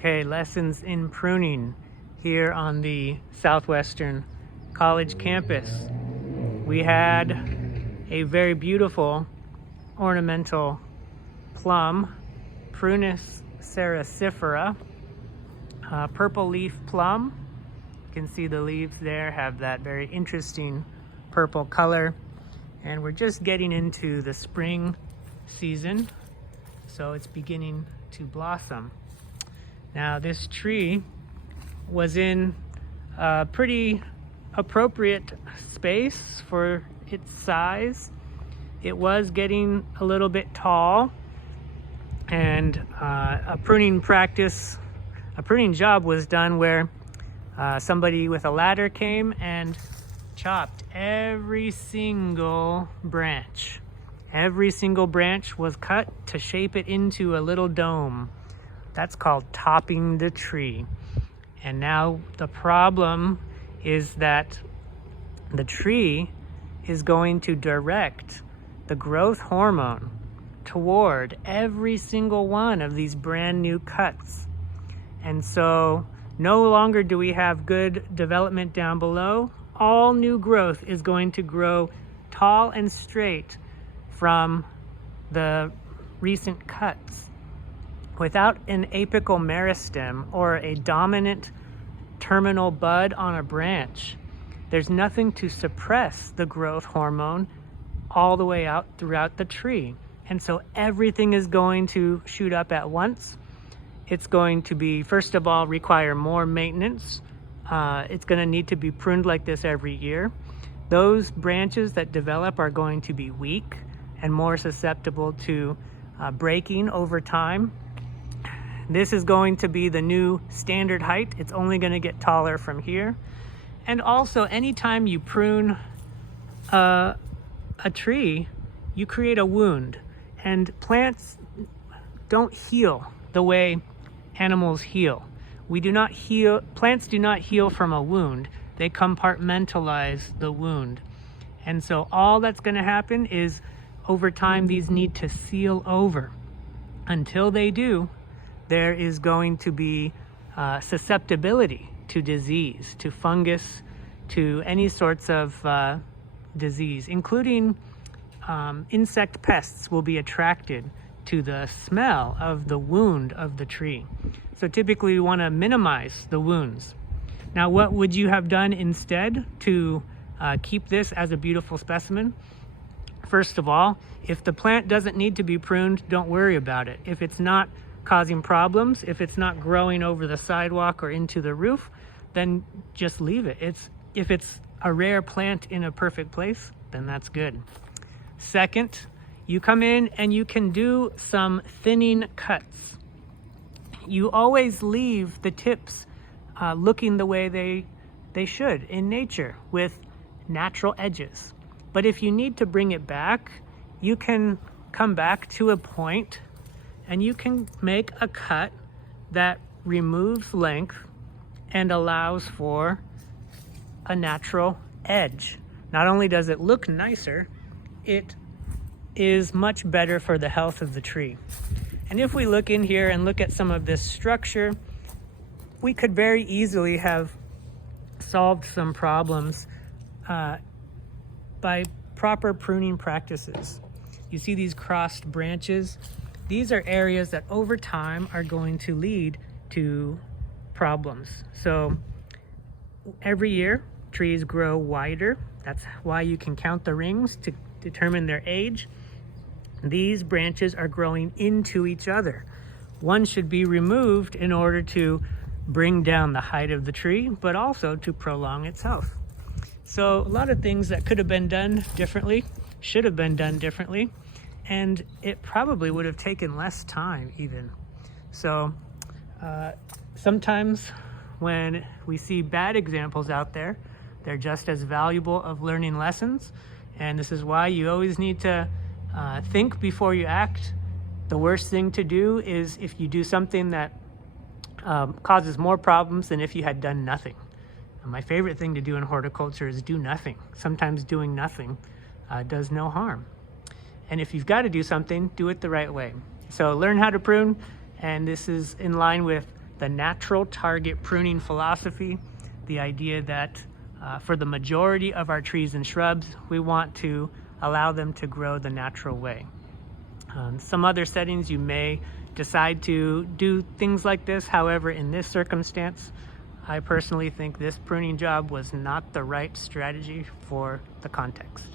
Okay, lessons in pruning here on the Southwestern College campus. We had a very beautiful ornamental plum, Prunus ceracifera, purple leaf plum. You can see the leaves there have that very interesting purple color. And we're just getting into the spring season, so it's beginning to blossom. Now this tree was in a pretty appropriate space for its size. It was getting a little bit tall, and a pruning job was done where somebody with a ladder came and chopped every single branch. Every single branch was cut to shape it into a little dome. That's called topping the tree. And now the problem is that the tree is going to direct the growth hormone toward every single one of these brand new cuts. And so no longer do we have good development down below. All new growth is going to grow tall and straight from the recent cuts. Without an apical meristem or a dominant terminal bud on a branch, there's nothing to suppress the growth hormone all the way out throughout the tree. And so everything is going to shoot up at once. It's going to be, first of all, require more maintenance. It's going to need to be pruned like this every year. Those branches that develop are going to be weak and more susceptible to breaking over time. This is going to be the new standard height. It's only going to get taller from here. And also, anytime you prune a tree, you create a wound. And plants don't heal the way animals heal. Plants do not heal from a wound. They compartmentalize the wound. And so all that's going to happen is over time these need to seal over. Until they do, there is going to be susceptibility to disease, to fungus, to any sorts of disease, including insect pests will be attracted to the smell of the wound of the tree. So typically we want to minimize the wounds. Now, what would you have done instead to keep this as a beautiful specimen? First of all, if the plant doesn't need to be pruned, don't worry about it. If it's not causing problems, if it's not growing over the sidewalk or into the roof, then just leave it. If it's a rare plant in a perfect place, then that's good. Second, you come in and you can do some thinning cuts. You always leave the tips looking the way they should in nature, with natural edges. But if you need to bring it back, you can come back to a point and you can make a cut that removes length and allows for a natural edge. Not only does it look nicer, it is much better for the health of the tree. And if we look in here and look at some of this structure, we could very easily have solved some problems by proper pruning practices. You see these crossed branches? These are areas that over time are going to lead to problems. So every year, trees grow wider. That's why you can count the rings to determine their age. These branches are growing into each other. One should be removed in order to bring down the height of the tree, but also to prolong its health. So a lot of things that could have been done differently, should have been done differently, and it probably would have taken less time even. So sometimes when we see bad examples out there, they're just as valuable of learning lessons. And this is why you always need to think before you act. The worst thing to do is if you do something that causes more problems than if you had done nothing. And my favorite thing to do in horticulture is do nothing. Sometimes doing nothing does no harm. And if you've got to do something, do it the right way. So learn how to prune, and this is in line with the natural target pruning philosophy, the idea that for the majority of our trees and shrubs, we want to allow them to grow the natural way. Some other settings you may decide to do things like this. However, in this circumstance, I personally think this pruning job was not the right strategy for the context.